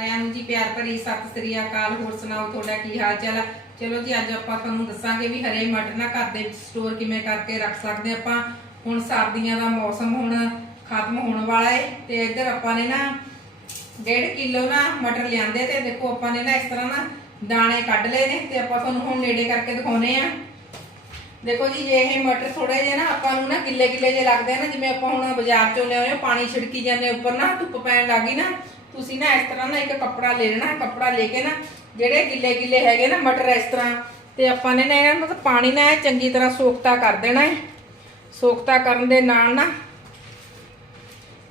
ਸਾਰਿਆਂ ਨੂੰ ਜੀ ਪਿਆਰ ਭਰੀ ਸਤਿ ਸ੍ਰੀ ਅਕਾਲ। ਹੋਰ ਸੁਣਾਓ ਤੁਹਾਡਾ ਕੀ ਹਾਲ ਚਾਲ ਹੈ ਚਲੋ ਜੀ, ਅੱਜ ਆਪਾਂ ਤੁਹਾਨੂੰ ਦੱਸਾਂਗੇ ਵੀ ਹਰੇ ਮਟਰ ਨਾ ਘਰ ਦੇ ਸਟੋਰ ਕਿਵੇਂ ਕਰਕੇ ਰੱਖ ਸਕਦੇ ਆਪਾਂ। ਹੁਣ ਸਰਦੀਆਂ ਦਾ ਮੌਸਮ ਹੁਣ ਖਤਮ ਹੋਣ ਵਾਲਾ ਹੈ ਤੇ ਇੱਧਰ ਆਪਾਂ ਨੇ ਨਾ ਡੇਢ ਕਿਲੋ ਨਾ ਮਟਰ ਲਿਆਂਦੇ ਤੇ ਦੇਖੋ ਆਪਾਂ ਨੇ ਨਾ ਇਸ ਤਰ੍ਹਾਂ ਨਾ ਦਾਣੇ ਕੱਢ ਲਏ ਨੇ ਤੇ ਆਪਾਂ ਤੁਹਾਨੂੰ ਹੁਣ ਨੇੜੇ ਕਰਕੇ ਦਿਖਾਉਨੇ ਆ। ਦੇਖੋ ਜੀ, ਜੇ ਇਹ ਮਟਰ ਥੋੜੇ ਜਿਹੇ ਨਾ ਆਪਾਂ ਨੂੰ ਨਾ ਗਿੱਲੇ ਗਿੱਲੇ ਜੇ ਲੱਗਦੇ ਆ ਨਾ, ਜਿਵੇਂ ਆਪਾਂ ਹੁਣ ਬਾਜ਼ਾਰ ਚੋਂ ਲਿਆਉਂਦੇ ਹਾਂ, ਪਾਣੀ ਛਿੜਕੀ ਜਾਂਦੇ ਉੱਪਰ ਨਾ, ਧੁੱਪ ਪੈਣ ਲੱਗੀ ਨਾ ਤੁਸੀਂ ਨਾ ਇਸ ਤਰ੍ਹਾਂ ਨਾ ਇੱਕ ਕੱਪੜਾ ਲੈ ਲੈਣਾ, ਕੱਪੜਾ ਲੈ ਕੇ ਨਾ ਜਿਹੜੇ ਗਿੱਲੇ ਗਿੱਲੇ ਹੈਗੇ ਨਾ ਮਟਰ ਇਸ ਤਰ੍ਹਾਂ, ਤੇ ਆਪਾਂ ਨੇ ਨਾ ਇਹਨਾਂ ਨੂੰ ਤਾਂ ਪਾਣੀ ਨਾਲ ਚੰਗੀ ਤਰ੍ਹਾਂ ਸੋਖਤਾ ਕਰ ਦੇਣਾ ਹੈ। ਸੋਖਤਾ ਕਰਨ ਦੇ ਨਾਲ ਨਾ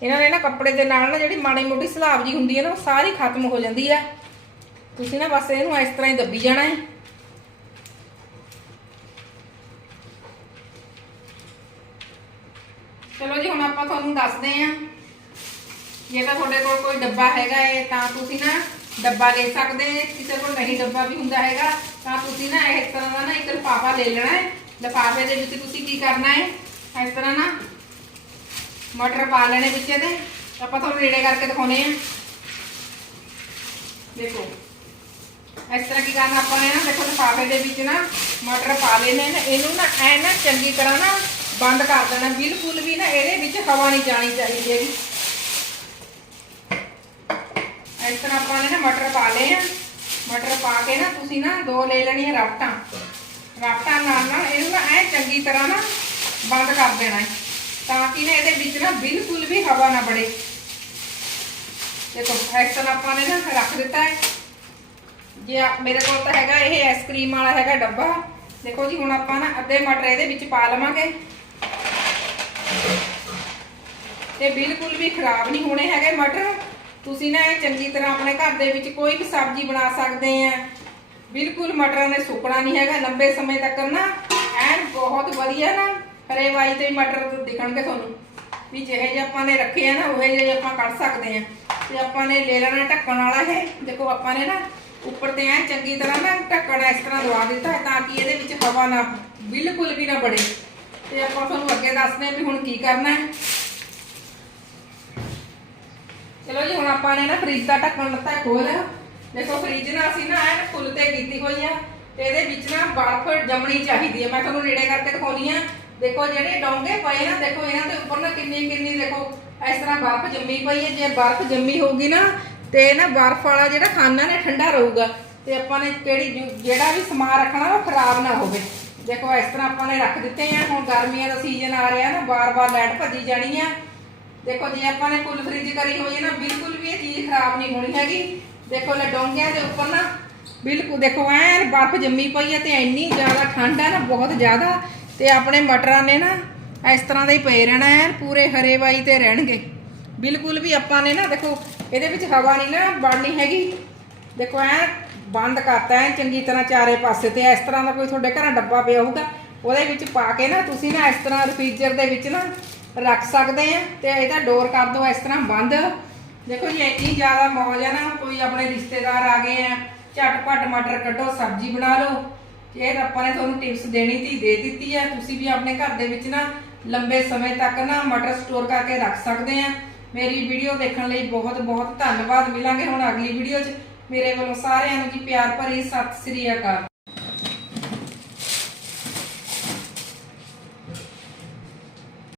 ਇਹਨਾਂ ਨੇ ਨਾ ਕੱਪੜੇ ਦੇ ਨਾਲ ਨਾ ਜਿਹੜੀ ਮਾੜੀ ਮੋਟੀ ਸਲਾਬ ਜੀ ਹੁੰਦੀ ਹੈ ਨਾ, ਉਹ ਸਾਰੀ ਖਤਮ ਹੋ ਜਾਂਦੀ ਹੈ। ਤੁਸੀਂ ਨਾ ਬਸ ਇਹਨੂੰ ਇਸ ਤਰ੍ਹਾਂ ਹੀ ਦੱਬੀ ਜਾਣਾ ਹੈ। ਚਲੋ ਜੀ, ਹੁਣ ਆਪਾਂ ਤੁਹਾਨੂੰ ਦੱਸਦੇ ਆਂ ਜੇ ਤਾਂ ਤੁਹਾਡੇ ਕੋਲ ਕੋਈ ਡੱਬਾ ਹੈਗਾ ਏ, ਤਾਂ ਤੁਸੀਂ ਨਾ ਡੱਬਾ ਲੈ ਸਕਦੇ ਕਿਸੇ ਕੋਲ ਨਹੀਂ ਡੱਬਾ ਵੀ ਹੁੰਦਾ ਹੈਗਾ, ਤਾਂ ਤੁਸੀਂ ਨਾ ਇਸ ਤਰ੍ਹਾਂ ਦਾ ਨਾ ਇੱਕ ਲਿਫਾਫਾ ਲੈ ਲੈਣਾ ਹੈ ਲਿਫਾਫੇ ਦੇ ਵਿੱਚ ਤੁਸੀਂ ਕੀ ਕਰਨਾ ਹੈ ਇਸ ਤਰ੍ਹਾਂ ਨਾ ਮਟਰ ਪਾ ਲੈਣੇ ਵਿੱਚ ਇਹਦੇ। ਆਪਾਂ ਤੁਹਾਨੂੰ ਨੇੜੇ ਕਰਕੇ ਦਿਖਾਉਨੇ ਆ। ਦੇਖੋ, ਇਸ ਤਰ੍ਹਾਂ ਕੀ ਕਰਨਾ ਆਪਾਂ ਨੇ ਨਾ, ਦੇਖੋ ਲਿਫਾਫੇ ਦੇ ਵਿੱਚ ਨਾ ਮਟਰ ਪਾ ਲੈਣੇ ਨੇ। ਇਹਨੂੰ ਨਾ ਐ ਨਾ ਚੰਗੀ ਤਰ੍ਹਾਂ ਨਾ ਬੰਦ ਕਰ ਦੇਣਾ। ਬਿਲਕੁਲ ਵੀ ਨਾ ਇਹਦੇ ਵਿੱਚ ਹਵਾ ਨਹੀਂ ਜਾਣੀ ਚਾਹੀਦੀ ਹੈਗੀ। ਇਸ ਤਰ੍ਹਾਂ ਆਪਾਂ ਨੇ ਨਾ ਮਟਰ ਪਾ ਲਏ ਆ। ਮਟਰ ਪਾ ਕੇ ਨਾ ਤੁਸੀਂ ਨਾ ਦੋ ਲੈ ਲੈਣੀਆਂ ਰਫਟਾਂ ਰਫਟਾਂ ਨਾਲ ਨਾਲ ਇਹਨੂੰ ਨਾ ਐ ਚੰਗੀ ਤਰ੍ਹਾਂ ਨਾ ਬੰਦ ਕਰ ਦੇਣਾ ਹੈ। ਤਾਂ ਕਿ ਨਾ ਇਹਦੇ ਵਿੱਚ ਨਾ ਬਿਲਕੁਲ ਵੀ ਹਵਾ ਨਾ ਬੜੇ। ਦੇਖੋ, ਇਸ ਤਰ੍ਹਾਂ ਆਪਾਂ ਨੇ ਨਾ ਰੱਖ ਦਿੱਤਾ ਹੈ। ਜੇ ਮੇਰੇ ਕੋਲ ਤਾਂ ਹੈਗਾ ਇਹ ਆਈਸਕ੍ਰੀਮ ਵਾਲਾ ਹੈਗਾ ਡੱਬਾ। ਦੇਖੋ ਜੀ, ਹੁਣ ਆਪਾਂ ਨਾ ਅੱਧੇ ਮਟਰ ਇਹਦੇ ਵਿੱਚ ਪਾ ਲਵਾਂਗੇ। ਤੇ ਬਿਲਕੁਲ ਵੀ ਖਰਾਬ ਨਹੀਂ ਹੋਣੇ ਹੈਗੇ ਮਟਰ। ਤੁਸੀਂ ਨਾ ਇਹ ਚੰਗੀ ਤਰ੍ਹਾਂ ਆਪਣੇ ਘਰ ਦੇ ਵਿੱਚ ਕੋਈ ਵੀ ਸਬਜ਼ੀ ਬਣਾ ਸਕਦੇ ਆ। ਬਿਲਕੁਲ ਮਟਰਾਂ ਨੇ ਸੁੱਕਣਾ ਨਹੀਂ ਹੈਗਾ, ਲੰਬੇ ਸਮੇਂ ਤੱਕ ਨਾ ਐਨ ਬਹੁਤ ਵਧੀਆ ਨਾ ਹਰੇ ਵਾਈ ਤੇ ਮਟਰ ਦਿਖਣਗੇ ਤੁਹਾਨੂੰ। ਵੀ ਜਿਹੇ ਜਿਹੇ ਆਪਾਂ ਨੇ ਰੱਖੇ ਆ ਨਾ, ਉਹ ਜਿਹੇ ਆਪਾਂ ਕੱਢ ਸਕਦੇ ਆ। ਤੇ ਆਪਾਂ ਨੇ ਲੈ ਲੈਣਾ ਢੱਕਣ ਵਾਲਾ ਹੈ ਦੇਖੋ ਆਪਾਂ ਨੇ ਨਾ ਉੱਪਰ ਤੇ ਐ ਚੰਗੀ ਤਰ੍ਹਾਂ ਨਾ ਢੱਕਣ ਇਸ ਤਰ੍ਹਾਂ ਦਵਾ ਦਿੱਤਾ ਹੈ ਤਾਂ ਕਿ ਇਹਦੇ ਵਿੱਚ ਹਵਾ ਨਾ ਬਿਲਕੁਲ ਵੀ ਨਾ ਬੜੇ। ਤੇ ਆਪਾਂ ਤੁਹਾਨੂੰ ਅੱਗੇ ਦੱਸਦੇ ਹਾਂ ਵੀ ਹੁਣ ਕੀ ਕਰਨਾ ਹੈ। ਚਲੋ ਜੀ, ਹੁਣ ਆਪਾਂ ਨੇ ਨਾ ਫ੍ਰਿਜ ਦਾ ਢੱਕਣ ਲੱਤਾ ਖੋਲ ਦੇਖੋ ਫ੍ਰਿਜ ਨਾ ਅਸੀਂ ਨਾ ਐਨ ਫੁੱਲ ਤੇ ਕੀਤੀ ਹੋਈ ਆ ਤੇ ਇਹਦੇ ਵਿੱਚ ਨਾ ਬਰਫ਼ ਜੰਮਣੀ ਚਾਹੀਦੀ ਹੈ ਮੈਂ ਤੁਹਾਨੂੰ ਨੇੜੇ ਕਰਕੇ ਦਿਖਾਉਣੀ ਆ। ਦੇਖੋ, ਜਿਹੜੇ ਡੋਂਗੇ ਪਏ ਨਾ ਦੇਖੋ, ਇਹਨਾਂ ਦੇ ਉੱਪਰ ਨਾ ਕਿੰਨੀ ਕਿੰਨੀ, ਦੇਖੋ, ਇਸ ਤਰ੍ਹਾਂ ਬਰਫ਼ ਜੰਮੀ ਪਈ ਹੈ ਜੇ ਬਰਫ਼ ਜੰਮੀ ਹੋਊਗੀ ਨਾ, ਤੇ ਨਾ ਬਰਫ਼ ਵਾਲਾ ਜਿਹੜਾ ਖਾਨਾ ਨੇ ਠੰਡਾ ਰਹੂਗਾ। ਤੇ ਆਪਾਂ ਨੇ ਕਿਹੜੀ ਜਿਹੜਾ ਵੀ ਸਮਾਨ ਰੱਖਣਾ ਉਹ ਖਰਾਬ ਨਾ ਹੋਵੇ। ਦੇਖੋ, ਇਸ ਤਰ੍ਹਾਂ ਆਪਾਂ ਨੇ ਰੱਖ ਦਿੱਤੇ ਆ। ਹੁਣ ਗਰਮੀਆਂ ਦਾ ਸੀਜ਼ਨ ਆ ਰਿਹਾ ਨਾ ਬਾਰ-ਬਾਰ ਲਾਈਟ ਭੱਜੀ ਜਾਣੀ ਆ। ਦੇਖੋ, ਜੇ ਆਪਾਂ ਨੇ ਫੁੱਲ ਫ੍ਰਿਜ ਕਰੀ ਹੋਈ ਹੈ ਨਾ, ਬਿਲਕੁਲ ਵੀ ਇਹ ਚੀਜ਼ ਖਰਾਬ ਨਹੀਂ ਹੋਣੀ ਹੈਗੀ। ਦੇਖੋ, ਲੈ ਦੇ ਉੱਪਰ ਨਾ, ਬਿਲਕੁਲ, ਦੇਖੋ, ਐਨ ਬਰਫ਼ ਜੰਮੀ ਪਈ ਹੈ ਤੇ ਇੰਨੀ ਜ਼ਿਆਦਾ ਠੰਡ ਹੈ ਨਾ, ਬਹੁਤ ਜ਼ਿਆਦਾ। ਤੇ ਆਪਣੇ ਮਟਰਾਂ ਨੇ ਨਾ, ਇਸ ਤਰ੍ਹਾਂ ਦੇ ਹੀ ਪਏ ਰਹਿਣਾ, ਐਨ ਪੂਰੇ ਹਰੇ ਵਾਈ ਤੇ ਰਹਿਣਗੇ। ਬਿਲਕੁਲ ਵੀ ਆਪਾਂ ਨੇ ਨਾ, ਦੇਖੋ, ਇਹਦੇ ਵਿੱਚ ਹਵਾ ਨਹੀਂ ਨਾ ਵੜਨੀ ਹੈਗੀ। ਦੇਖੋ ਐ ਬੰਦ ਕਰਤਾ ਐ ਚੰਗੀ ਤਰ੍ਹਾਂ ਚਾਰੇ ਪਾਸੇ ਤੇ, ਇਸ ਤਰ੍ਹਾਂ ਦਾ ਕੋਈ ਤੁਹਾਡੇ ਘਰਾਂ ਡੱਬਾ ਪਿਆ ਹੋਊਗਾ, ਉਹਦੇ ਵਿੱਚ ਪਾ ਕੇ ਨਾ, ਤੁਸੀਂ ਨਾ ਇਸ ਤਰ੍ਹਾਂ ਰਫੀਜਰ ਦੇ ਵਿੱਚ ਨਾ ਰੱਖ ਸਕਦੇ ਆ ਤੇ ਇਹਦਾ ਡੋਰ ਕਰ ਦਿਓ, ਇਸ ਤਰ੍ਹਾਂ ਬੰਦ। ਦੇਖੋ ਜੀ, ਇੰਨੀ ਜ਼ਿਆਦਾ ਮੌਜ ਆ ਨਾ, ਕੋਈ ਆਪਣੇ ਰਿਸ਼ਤੇਦਾਰ ਆ ਗਏ ਆ, ਝਟਪਟ ਮਟਰ ਕੱਢੋ, ਸਬਜ਼ੀ ਬਣਾ ਲਓ। ਇਹ ਆਪਾਂ ਨੇ ਤੁਹਾਨੂੰ ਟਿਪਸ ਦੇਣੀ ਤੀ ਦੇ ਦਿੱਤੀ ਆ। ਤੁਸੀਂ ਵੀ ਆਪਣੇ ਘਰ ਦੇ ਵਿੱਚ ਨਾ ਲੰਬੇ ਸਮੇਂ ਤੱਕ ਨਾ ਮਟਰ ਸਟੋਰ ਕਰਕੇ ਰੱਖ ਸਕਦੇ ਆ। ਮੇਰੀ ਵੀਡੀਓ ਦੇਖਣ ਲਈ ਬਹੁਤ ਬਹੁਤ ਧੰਨਵਾਦ। ਮਿਲਾਂਗੇ ਹੁਣ ਅਗਲੀ ਵੀਡੀਓ 'ਚ। ਮੇਰੇ ਵੱਲੋਂ ਸਾਰਿਆਂ ਨੂੰ ਜੀ ਪਿਆਰ ਭਰੀ ਸਤਿ ਸ੍ਰੀ ਅਕਾਲ।